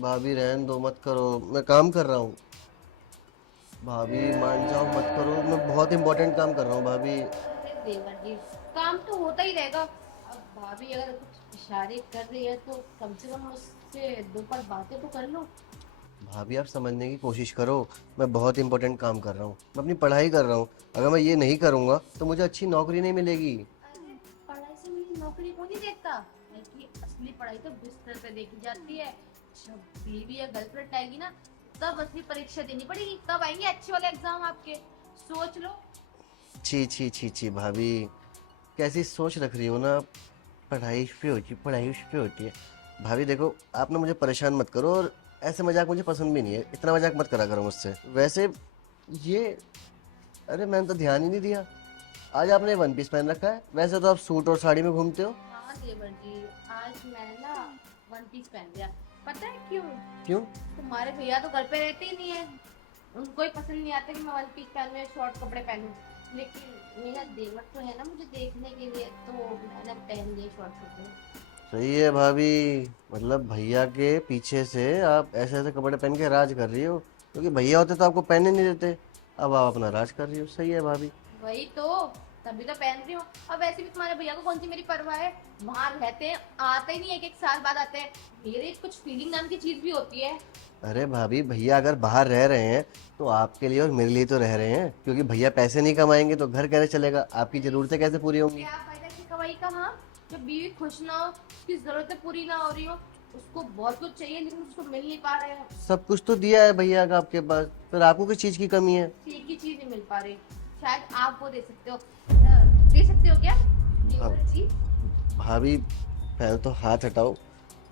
भाभी रहन दो, मत करो, मैं काम कर रहा हूँ। भाभी मान जाओ, मत करो, मैं बहुत इंपॉर्टेंट काम कर रहा हूँ भाभी। अरे देवर जी, काम तो होता ही रहेगा। अब भाभी अगर कुछ इशारे कर रही है तो कम से कम उससे दो पर बातें तो कर लो। भाभी आप समझने की कोशिश करो, मैं बहुत इंपॉर्टेंट काम कर रहा हूँ, मैं अपनी पढ़ाई कर रहा हूँ। अगर मैं ये नहीं करूँगा तो मुझे अच्छी नौकरी नहीं मिलेगी। अरे पढ़ाई से मिली नौकरी को नहीं देखता है कि असली पढ़ाई तो बिस्तर पे देखी जाती है। जब बीवी या गर्लफ्रेंड आएगी ना, तब असली परीक्षा देनी पड़ेगी, तब आएंगे अच्छे वाले एग्जाम आपके। सोच लो। छी छी छी छी भाभी, कैसी सोच रख रही हो ना आप। पढ़ाई उस पे होती है, पढ़ाई उस पे होती है। भाभी देखो, आप ना मुझे परेशान मत करो, और ऐसे मजाक मुझे पसंद भी नहीं है, इतना मजाक मत करा करो मुझसे। वैसे ये, अरे मैंने तो ध्यान ही नहीं दिया, आज आपने वन पीस पहन रखा है। वैसे तो आप सूट और साड़ी में घूमते हो। हाँ देवर जी, आज मैंने ना वन पीस पहन लिया। पता है क्यों? क्यों? तुम्हारे भैया तो घर पे रहते ही नहीं है। उनको ही पसंद नहीं आता कि मैं वन पीस पहनूं या शॉर्ट कपड़े पहनूं। लेकिन मेरा देवर तो है ना मुझे देखने के लिए, तो मैंने पहन लिए शॉर्ट कपड़े। सही है भाभी, मतलब भैया के पीछे से आप ऐसे ऐसे कपड़े पहन के राज कर रही हो, क्योंकि भैया होते तो आपको पहनने नहीं देते। अब आप अपना राज कर रही हो, सही है भाभी। वही तो, तभी तो पहन रही हूँ। अब वैसे भी तुम्हारे भैया को कौन सी मेरी परवाह है। वहां रहते हैं, आते ही नहीं, एक एक साल बाद आते हैं। मेरे कुछ फीलिंग नाम की चीज भी होती है। अरे भाभी, भैया अगर बाहर रह रहे हैं तो आपके लिए और मेरे लिए तो रह रहे हैं, क्योंकि भैया पैसे नहीं कमाएंगे तो घर कैसे चलेगा, आपकी ज़रूरतें कैसे पूरी होंगी। क्या फायदा की कमाई का? हाँ, जब बीवी खुश ना हो, उसकी जरूरतें पूरी ना हो रही हो, उसको बहुत कुछ चाहिए लेकिन उसको मिल नहीं पा रहे हैं। सब कुछ तो दिया है भैया का आपके पास, फिर आपको किस चीज़ की कमी है। एक ही चीज नहीं मिल पा रही। शायद आप वो दे सकते हो। दे सकते हो क्या भा, देवर जी? भाभी पहले तो हाथ हटाओ।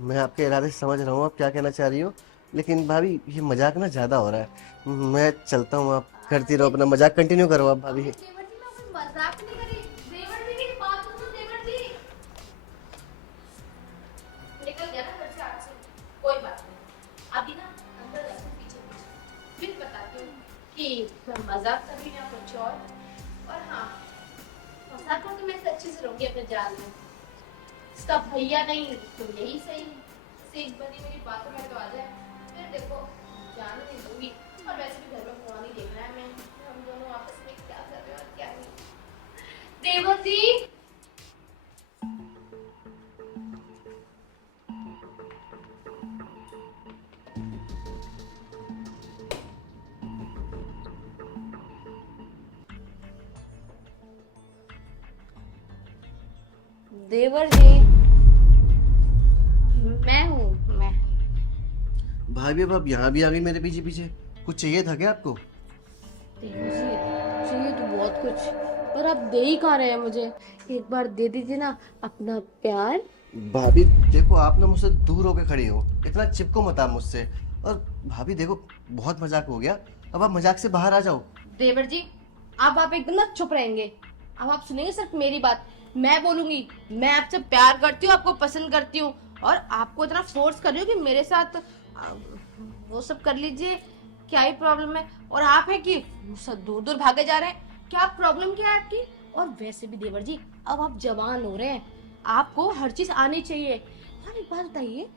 मैं आपके इरादे समझ रहा हूँ आप क्या कहना चाह रही हो, लेकिन भाभी ये मजाक ना ज़्यादा हो रहा है। मैं चलता हूँ, आप करती अरे रहो अपना मजाक, कंटिन्यू करो आप अरे भाभी। देवर जी, मैं कोई मजाक नहीं करी। देवर जी की बात तो सुनो देवर जी। निकल गया ना घर से आपसे। कोई बात नहीं, अभी ना अंदर जाते हैं पीछे पीछे, फिर बताती हूँ कि मैं मजाक कर रही हूँ या कुछ और हाँ, फंसा कर तो मैं इससे अच्छे से रहूंगी अपने जाल में। इसका भैया नहीं तो यही सही। सीख बनी मेरी बातों में तो आ जाए, फिर देखो, जाने नहीं दूंगी। और वैसे भी घर में फोन ही देखना है मैं, हम दोनों आपस में क्या कर रहे हैं और क्या नहीं। देवर जी। देवर जी, मैं हूँ मैं। भाभी अब आप यहाँ भी आ गई मेरे पीछे पीछे, कुछ चाहिए था क्या आपको? देवर जी, चाहिए तो बहुत कुछ, पर आप दे ही कहाँ रहे हैं मुझे। एक बार दे दीजिए ना अपना प्यार। भाभी देखो, आप ना मुझसे दूर होके खड़ी हो, इतना चिपको मत आप मुझसे। और भाभी देखो, बहुत मजाक हो गया, अब आप मजाक से बाहर आ जाओ। देवर जी, अब आप एकदम ना चुप रहेंगे। अब आप सुनेंगे सिर्फ मेरी बात। मैं बोलूंगी, मैं आपसे प्यार करती हूँ, आपको पसंद करती हूँ, और आपको इतना फोर्स कर रही हूँ कि मेरे साथ वो सब कर लीजिए। क्या ही प्रॉब्लम है? और आप है कि मुझसे दूर दूर भागे जा रहे हैं। क्या प्रॉब्लम क्या है आपकी? और वैसे भी देवर जी, अब आप जवान हो रहे हैं, आपको हर चीज आनी चाहिए। और एक बात बताइए,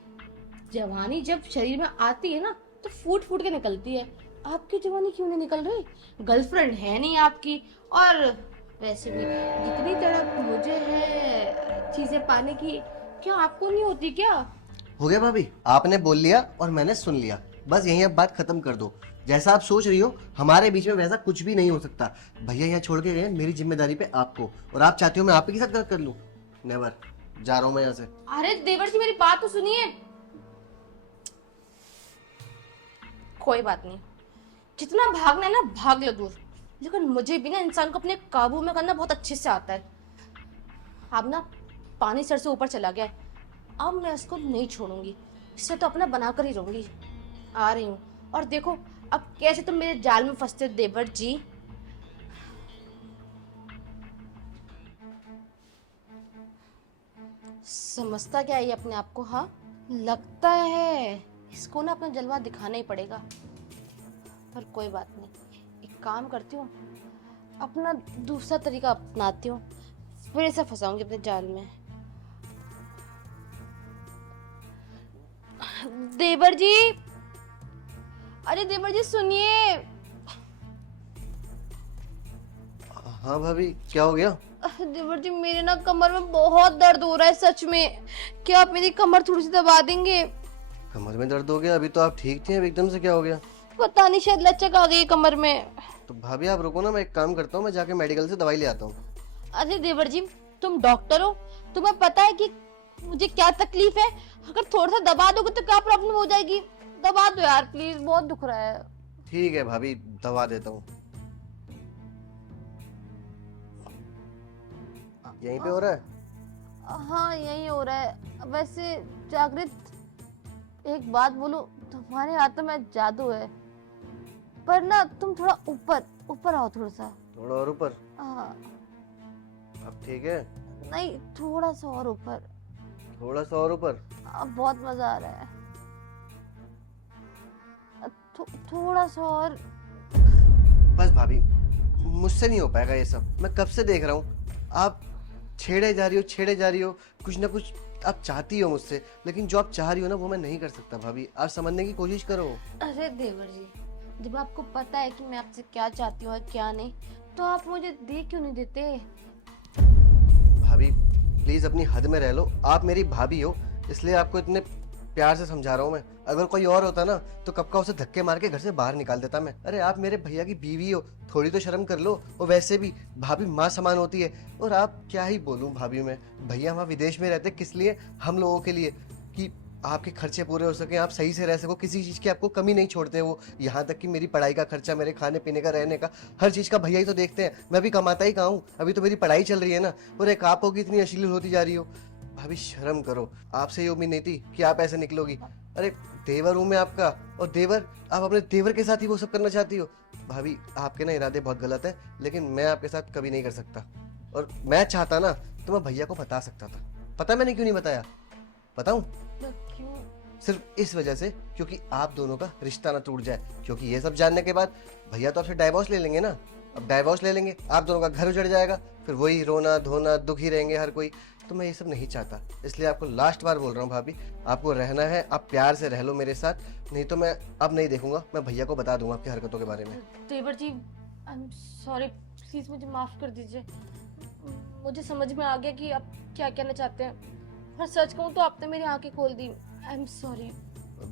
जवानी जब शरीर में आती है ना, तो फूट फूट के निकलती है। आपकी जवानी क्यों नहीं निकल रही? गर्लफ्रेंड है नहीं आपकी। और वैसे भी जितनी तड़प मुझे है चीजें पाने की, क्या आपको नहीं होती क्या? हो गया भाभी, आपने बोल लिया और मैंने सुन लिया, बस यहीं अब बात खत्म कर दो। जैसा आप सोच रही हो हमारे बीच में वैसा कुछ भी नहीं हो सकता। भैया यहाँ छोड़ के गए मेरी जिम्मेदारी पे आपको, और आप चाहती हो मैं आपके साथ गलत कर लूँ। नेवर, जा रहा हूँ मैं यहाँ से। अरे देवर जी, मेरी बात तो सुनिए। कोई बात नहीं, जितना भागना है ना भाग लो दूर, लेकिन मुझे भी ना इंसान को अपने काबू में करना बहुत अच्छे से आता है। अब ना पानी सर से ऊपर चला गया है, अब मैं इसको नहीं छोड़ूंगी। इससे तो अपना बनाकर ही रहूंगी। आ रही हूँ। और देखो, अब कैसे तुम मेरे जाल में फंसते हो देवर जी। समझता क्या है ये अपने आप को? हाँ, लगता है इसको ना अपना जलवा दिखाना ही पड़ेगा। पर कोई बात नहीं, एक काम करती हूँ, अपना दूसरा तरीका अपनाती हूँ, फिर इसे फंसाऊंगी अपने जाल में। देवर जी, अरे देवर जी सुनिए। हाँ भाभी, क्या हो गया? देवर जी मेरे ना कमर में बहुत दर्द हो रहा है सच में। क्या आप मेरी कमर थोड़ी सी दबा देंगे? कमर में दर्द हो गया? अभी तो आप ठीक थी, अब एकदम से क्या हो गया? पता नहीं, शायद लचक आ गई कमर में। तो भाभी आप रुको ना, मैं एक काम करता हूँ, मैं जाके मेडिकल से दवाई ले आता हूँ। अरे देवर जी, तुम डॉक्टर हो, तुम्हें पता है कि मुझे क्या तकलीफ है। अगर थोड़ा सा दबा दोगे तो क्या प्रॉब्लम हो जाएगी? दबा दो यार प्लीज, बहुत दुख रहा है। ठीक है भाभी, दवा देता हूँ। यहीं पे हो रहा है? हाँ यही हो रहा है। वैसे जागृत, एक बात बोलो, तुम्हारे हाथों में जादू है, पर ना तुम थोड़ा ऊपर ऊपर आओ थोड़ा सा। थोड़ा और ऊपर? हाँ, अब ठीक है? नहीं थोड़ा सा और ऊपर। थोड़ा सा और ऊपर? अब बहुत मजा आ रहा है। थोड़ा सा और। बस भाभी, मुझसे नहीं हो पाएगा ये सब। मैं कब से देख रहा हूँ, आप छेड़े जा रही हो, छेड़े जा रही हो, कुछ ना कुछ आप चाहती हो मुझसे, लेकिन जो आप चाह रही हो ना वो मैं नहीं कर सकता। भाभी आप समझने की कोशिश करो। अरे देवर जी, जब आपको पता है कि मैं आपसे क्या चाहती हूँ और क्या नहीं, तो आप मुझे दे क्यों नहीं देते? भाभी प्लीज अपनी हद में रह लो, आप मेरी भाभी हो, इसलिए आपको इतने प्यार से समझा रहा हूँ मैं। अगर कोई और होता ना तो कब का उसे धक्के मार के घर से बाहर निकाल देता मैं। अरे आप मेरे भैया की बीवी हो, थोड़ी तो शर्म कर लो। और वैसे भी भाभी माँ समान होती है। और आप क्या ही बोलूँ भाभी, मैं भैया वहाँ विदेश में रहते किस लिए? हम लोगों के लिए, कि आपके खर्चे पूरे हो सके, आप सही से रह सको, किसी चीज़ की आपको कमी नहीं छोड़ते वो। यहाँ तक कि मेरी पढ़ाई का खर्चा, मेरे खाने पीने का, रहने का, हर चीज़ का भैया ही तो देखते हैं। मैं भी कमाता ही कहाँ हूँ, अभी तो मेरी पढ़ाई चल रही है ना। और एक आप होगी इतनी अश्लील होती जा रही हो। भाभी शर्म करो, आपसे ये उम्मीद नहीं थी कि आप ऐसे निकलोगी। अरे देवर हूँ मैं आपका, और देवर, आप अपने देवर के साथ ही वो सब करना चाहती हो। भाभी आपके ना इरादे बहुत गलत है, लेकिन मैं आपके साथ कभी नहीं कर सकता। और मैं चाहता ना तो मैं भैया को बता सकता था। पता मैंने क्यों नहीं बताया? बताऊं? क्यों? सिर्फ इस वजह से, क्योंकि आप दोनों का रिश्ता ना टूट जाए। क्योंकि ये सब जानने के बाद भैया तो आपसे डाइवोर्स ले लेंगे ना। अब डाइवोर्स ले लेंगे, आप दोनों का घर उजड़ जाएगा, फिर वही रोना धोना, दुखी रहेंगे हर कोई। तो मैं ये सब नहीं चाहता, इसलिए आपको लास्ट बार बोल रहा हूँ भाभी, आपको रहना है आप प्यार से रह लो मेरे साथ, नहीं तो मैं अब नहीं देखूंगा। मैं भैया को बता दूंगा आपकी हरकतों के बारे में। देवर जी, आई एम सॉरी, प्लीज मुझे माफ कर दीजिए। मुझे समझ में आ गया कि आप क्या कहना चाहते हैं, और सच कहूँ तो आपने मेरी आंखें खोल दी। I am sorry.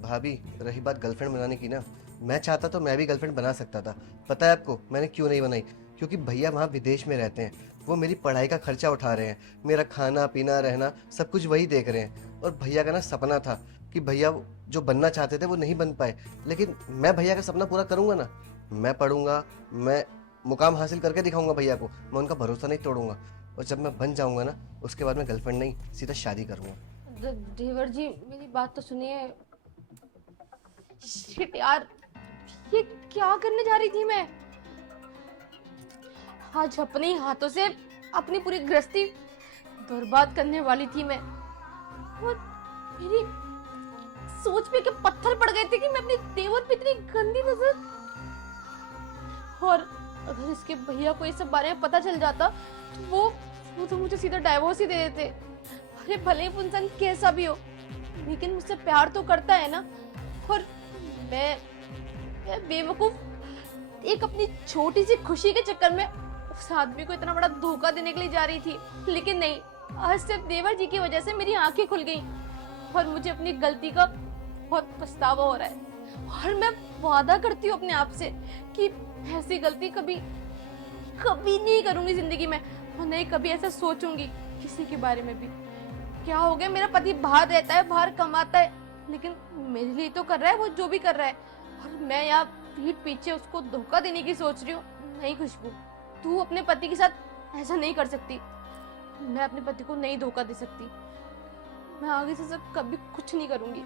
भाभी रही बात गर्लफ्रेंड बनाने की ना, मैं चाहता तो मैं भी गर्लफ्रेंड बना सकता था। पता है आपको मैंने क्यों नहीं बनाई? क्योंकि भैया वहाँ विदेश में रहते हैं, वो मेरी पढ़ाई का खर्चा उठा रहे हैं, मेरा खाना पीना रहना सब कुछ वही देख रहे हैं। और भैया का ना सपना था कि भैया जो बनना चाहते थे वो नहीं बन पाए, लेकिन मैं भैया का सपना पूरा करूँगा ना। मैं पढ़ूंगा, मैं मुकाम हासिल करके दिखाऊंगा भैया को, मैं उनका भरोसा नहीं तोड़ूंगा। और जब मैं बन जाऊंगा ना, उसके बाद मैं गर्लफ्रेंड नहीं, सीधा शादी करूंगा। देवर जी मेरी बात तो सुनिए। शिट यार, ये क्या करने जा रही थी मैं? आज अपने ही हाथों से अपनी पूरी गृहस्थी बर्बाद करने वाली थी मैं, और मेरी सोच पे के पत्थर पड़ गए थे कि मैं अपने देवर पे इतनी गंदी नजर। और अगर इसके भैया को ये सब बारे में पता चल जाता तो वो तो मुझे सीधा डाइवोर्स ही दे देते। अरे भले ही वो इंसान कैसा भी हो, लेकिन मुझसे प्यार तो करता है ना। और मैं बेवकूफ एक अपनी छोटी सी खुशी के चक्कर में उस आदमी को इतना बड़ा धोखा देने के लिए जा रही थी। लेकिन नहीं, आज सिर्फ देवर जी की वजह से मेरी आंखें खुल गई, और मुझे अपनी गलती का बहुत पछतावा हो रहा है। और मैं वादा करती हूँ अपने आप से कि ऐसी गलती कभी कभी नहीं करूंगी जिंदगी में, और नहीं कभी ऐसा सोचूंगी किसी के बारे में भी। क्या हो गया, मेरा पति बाहर रहता है, बाहर कमाता है, लेकिन मेरे लिए तो कर रहा है वो जो भी कर रहा है, और मैं यहाँ पीठ पीछे उसको धोखा देने की सोच रही हूँ। नहीं खुशबू, तू अपने पति के साथ ऐसा नहीं कर सकती। मैं अपने पति को नहीं धोखा दे सकती। मैं आगे से सब कभी कुछ नहीं करूंगी।